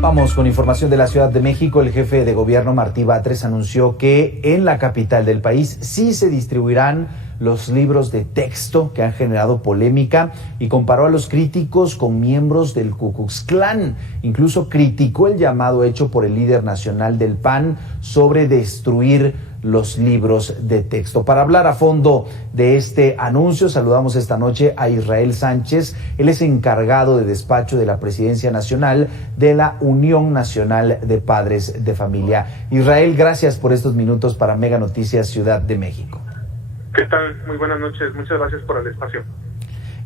Vamos con información de la Ciudad de México. El jefe de gobierno, Martí Batres, anunció que en la capital del país sí se distribuirán los libros de texto que han generado polémica y comparó a los críticos con miembros del Ku Klux Klan. Incluso criticó el llamado hecho por el líder nacional del PAN sobre destruir los libros de texto. Para hablar a fondo de este anuncio, saludamos esta noche a Israel Sánchez. Él es encargado de despacho de la Presidencia Nacional de la Unión Nacional de Padres de Familia. Israel, gracias por estos minutos para Mega Noticias Ciudad de México. ¿Qué tal? Muy buenas noches. Muchas gracias por el espacio.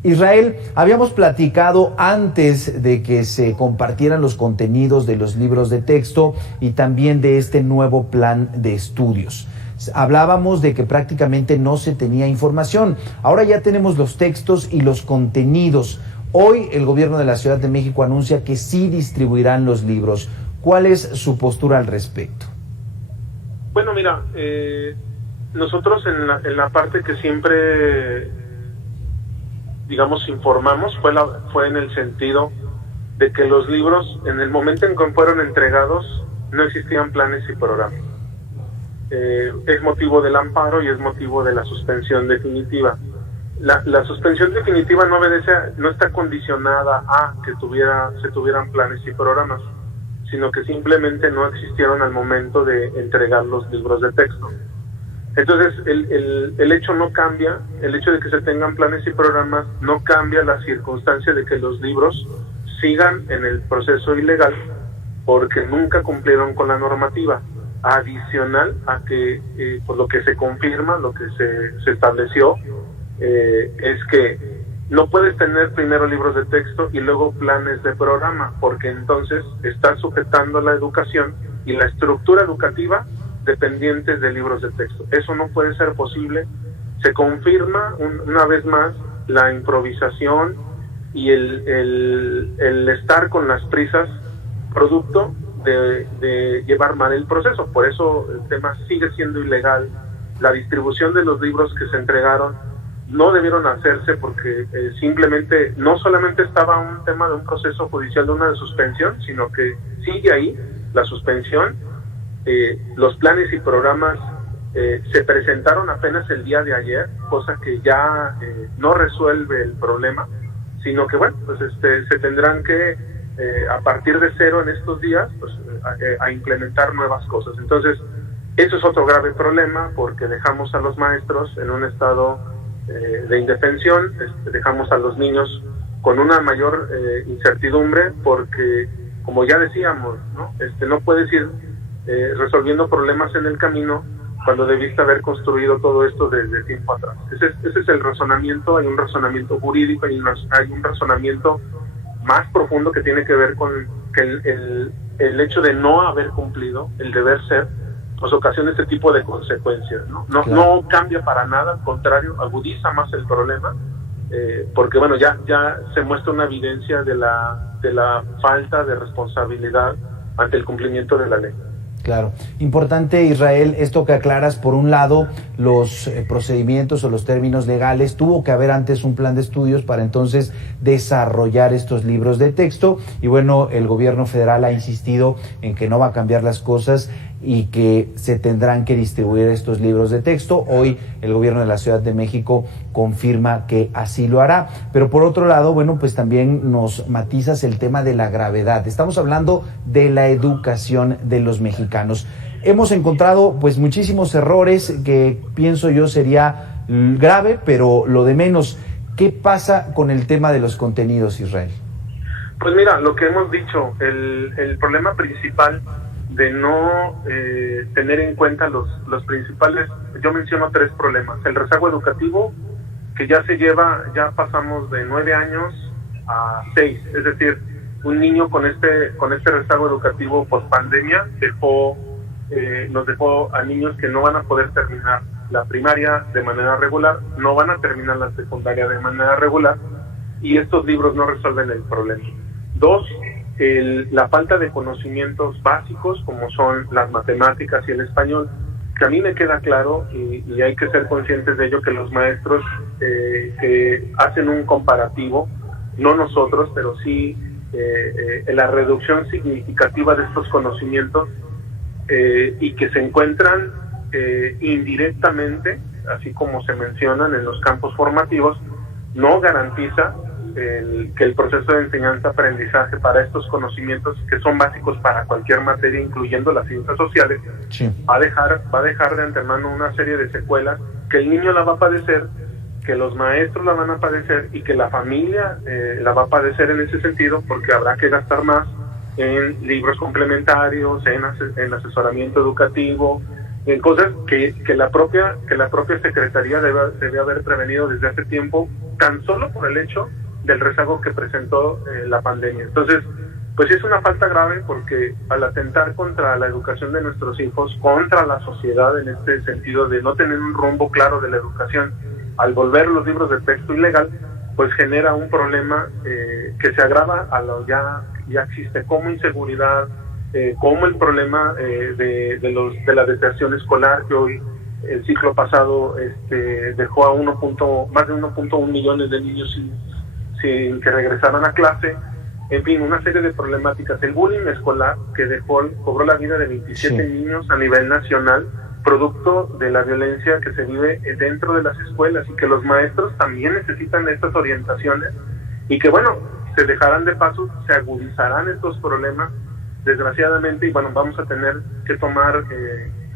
Israel, habíamos platicado antes de que se compartieran los contenidos de los libros de texto y también de este nuevo plan de estudios. Hablábamos de que prácticamente no se tenía información. Ahora ya tenemos los textos y los contenidos. Hoy el gobierno de la Ciudad de México anuncia que sí distribuirán los libros. ¿Cuál es su postura al respecto? Bueno, mira, nosotros en la parte que siempre, digamos, informamos fue en el sentido de que los libros, en el momento en que fueron entregados, no existían planes y programas. Es motivo del amparo y es motivo de la suspensión definitiva. La suspensión definitiva no está condicionada a que se tuvieran planes y programas, sino que simplemente no existieron al momento de entregar los libros de texto. Entonces, el hecho no cambia, el hecho de que se tengan planes y programas no cambia la circunstancia de que los libros sigan en el proceso ilegal porque nunca cumplieron con la normativa. Adicional a que, por lo que se confirma, lo que se estableció, es que no puedes tener primero libros de texto y luego planes de programa, porque entonces estás sujetando la educación y la estructura educativa dependientes de libros de texto. Eso no puede ser posible. Se confirma una vez más la improvisación y el estar con las prisas producto de llevar mal el proceso. Por eso el tema sigue siendo ilegal. La distribución de los libros que se entregaron no debieron hacerse porque simplemente no solamente estaba un tema de un proceso judicial de una suspensión, sino que sigue ahí la suspensión. Los planes y programas se presentaron apenas el día de ayer, cosa que ya no resuelve el problema, sino que bueno, pues se tendrán que a partir de cero en estos días pues, a implementar nuevas cosas. Entonces, eso es otro grave problema porque dejamos a los maestros en un estado de indefensión, dejamos a los niños con una mayor incertidumbre porque, como ya decíamos, no puedes ir resolviendo problemas en el camino cuando debiste haber construido todo esto desde tiempo atrás. Ese es el razonamiento. Hay un razonamiento jurídico, hay un razonamiento más profundo que tiene que ver con que el hecho de no haber cumplido el deber ser pues ocasiona este tipo de consecuencias, claro. No cambia para nada, al contrario, agudiza más el problema, porque bueno, ya se muestra una evidencia de la falta de responsabilidad ante el cumplimiento de la ley. Claro. Importante, Israel, esto que aclaras, por un lado, los procedimientos o los términos legales, tuvo que haber antes un plan de estudios para entonces desarrollar estos libros de texto y bueno, el gobierno federal ha insistido en que no va a cambiar las cosas y que se tendrán que distribuir estos libros de texto. Hoy el gobierno de la Ciudad de México confirma que así lo hará. Pero por otro lado, bueno, pues también nos matizas el tema de la gravedad. Estamos hablando de la educación de los mexicanos. Hemos encontrado pues muchísimos errores que pienso yo sería grave, pero lo de menos. ¿Qué pasa con el tema de los contenidos, Israel? Pues mira, lo que hemos dicho, el problema principal de no tener en cuenta los principales, yo menciono 3 problemas. El rezago educativo, que ya pasamos de 9 años a 6, es decir, un niño con este rezago educativo post pandemia nos dejó a niños que no van a poder terminar la primaria de manera regular, no van a terminar la secundaria de manera regular, y estos libros no resuelven el problema. 2, la falta de conocimientos básicos como son las matemáticas y el español, que a mí me queda claro y hay que ser conscientes de ello, que los maestros que hacen un comparativo, no nosotros, pero sí la reducción significativa de estos conocimientos y que se encuentran indirectamente, así como se mencionan en los campos formativos, no garantiza que el proceso de enseñanza-aprendizaje para estos conocimientos que son básicos para cualquier materia, incluyendo las ciencias sociales, sí, va a dejar de antemano una serie de secuelas que el niño la va a padecer, que los maestros la van a padecer y que la familia la va a padecer en ese sentido, porque habrá que gastar más en libros complementarios, en asesoramiento educativo, en cosas que la propia Secretaría debe haber prevenido desde hace tiempo, tan solo por el hecho del rezago que presentó la pandemia. Entonces, pues es una falta grave, porque al atentar contra la educación de nuestros hijos, contra la sociedad en este sentido de no tener un rumbo claro de la educación, al volver los libros de texto ilegal, pues genera un problema que se agrava a lo ya existe, como inseguridad, como el problema de la deserción escolar, que hoy el ciclo pasado dejó a más de 1.1 millones de niños sin que regresaran a clase. En fin, una serie de problemáticas. El bullying escolar, que cobró la vida de 27 sí, niños a nivel nacional, producto de la violencia que se vive dentro de las escuelas, y que los maestros también necesitan estas orientaciones, y que bueno, se dejarán de paso, se agudizarán estos problemas, desgraciadamente, y bueno, vamos a tener que tomar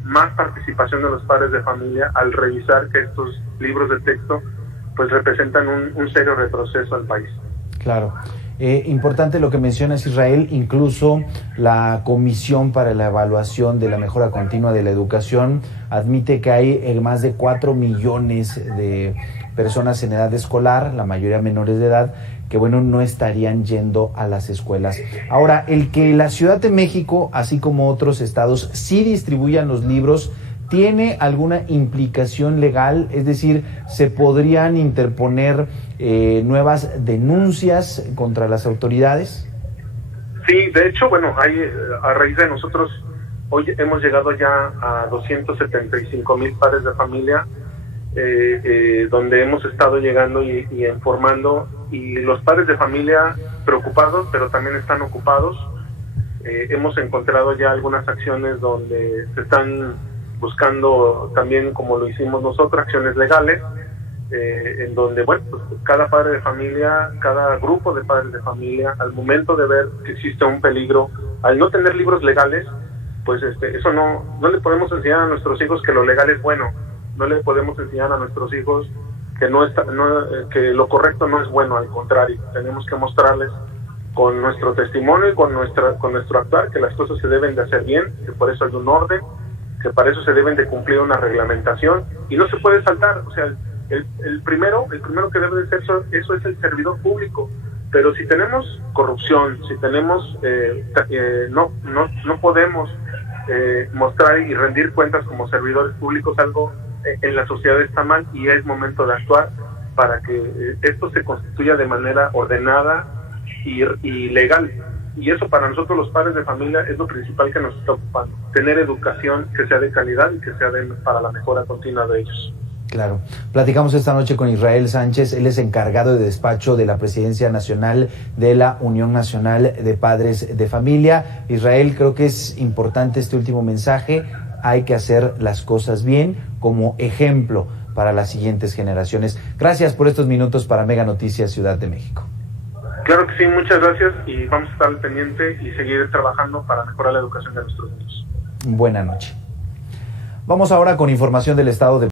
más participación de los padres de familia al revisar que estos libros de texto pues representan un serio retroceso al país. Claro. Importante lo que mencionas, Israel. Incluso la Comisión para la Evaluación de la Mejora Continua de la Educación admite que hay más de 4 millones de personas en edad escolar, la mayoría menores de edad, que bueno, no estarían yendo a las escuelas. Ahora, el que la Ciudad de México, así como otros estados, sí distribuyan los libros, ¿tiene alguna implicación legal? Es decir, ¿se podrían interponer nuevas denuncias contra las autoridades? Sí, de hecho, bueno, a raíz de nosotros, hoy hemos llegado ya a 275,000 padres de familia, donde hemos estado llegando y informando, y los padres de familia preocupados, pero también están ocupados. Hemos encontrado ya algunas acciones donde se están buscando también, como lo hicimos nosotros, acciones legales, en donde, bueno, pues cada padre de familia, cada grupo de padres de familia, al momento de ver que existe un peligro, al no tener libros legales, pues eso no le podemos enseñar a nuestros hijos que lo legal es bueno, no le podemos enseñar a nuestros hijos que que lo correcto no es bueno, al contrario, tenemos que mostrarles con nuestro testimonio y con nuestro actuar que las cosas se deben de hacer bien, que por eso hay un orden, que para eso se deben de cumplir una reglamentación y no se puede saltar. O sea, el primero que debe de ser eso es el servidor público. Pero si tenemos corrupción, si tenemos no podemos mostrar y rendir cuentas como servidores públicos, algo en la sociedad está mal, y es momento de actuar para que esto se constituya de manera ordenada y legal. Y eso para nosotros los padres de familia es lo principal que nos está ocupando, tener educación que sea de calidad y que sea para la mejora continua de ellos. Claro. Platicamos esta noche con Israel Sánchez, él es encargado de despacho de la Presidencia Nacional de la Unión Nacional de Padres de Familia. Israel, creo que es importante este último mensaje, hay que hacer las cosas bien como ejemplo para las siguientes generaciones. Gracias por estos minutos para Mega Noticias Ciudad de México. Claro que sí, muchas gracias, y vamos a estar al pendiente y seguir trabajando para mejorar la educación de nuestros niños. Buena noche. Vamos ahora con información del estado de